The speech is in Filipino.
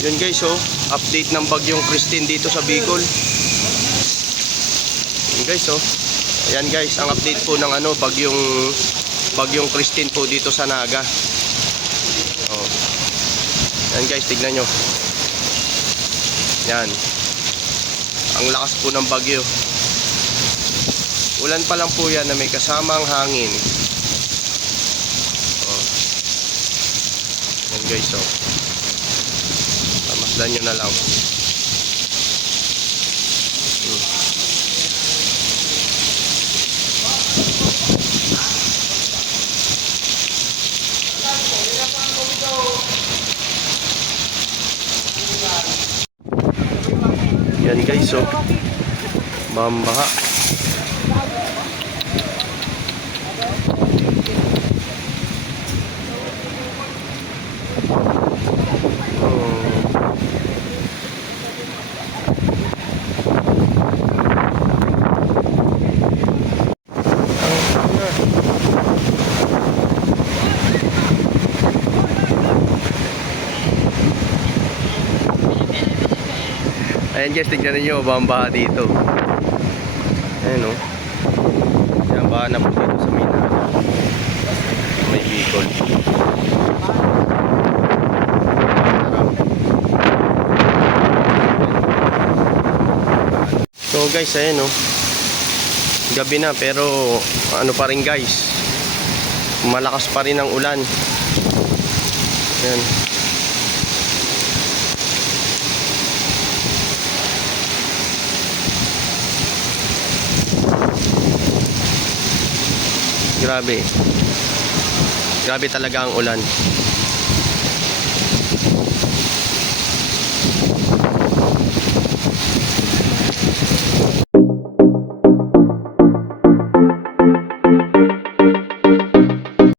Yan guys, oh, update ng bagyong Christine dito sa Bicol. Yan guys, oh. Ayan guys, ang update po ng ano, bagyong Christine po dito sa Naga. Oh. Yan guys, tignan nyo. Yan. Ang lakas po ng bagyo. Ulan pa lang po yan na may kasamang hangin. Oh. Yan guys, oh. Tamasdan nyo na lang. Yan guys, oh. Bambaha. Ayan guys, tignan nyo, bambaha dito. Ayan, oh. Ayan, baha na po dito sa Minana. May Bicol. So guys, ayan, oh. Gabi na pero ano pa rin guys. Malakas pa rin ang ulan. Ayan. Grabe. Grabe talaga ang ulan.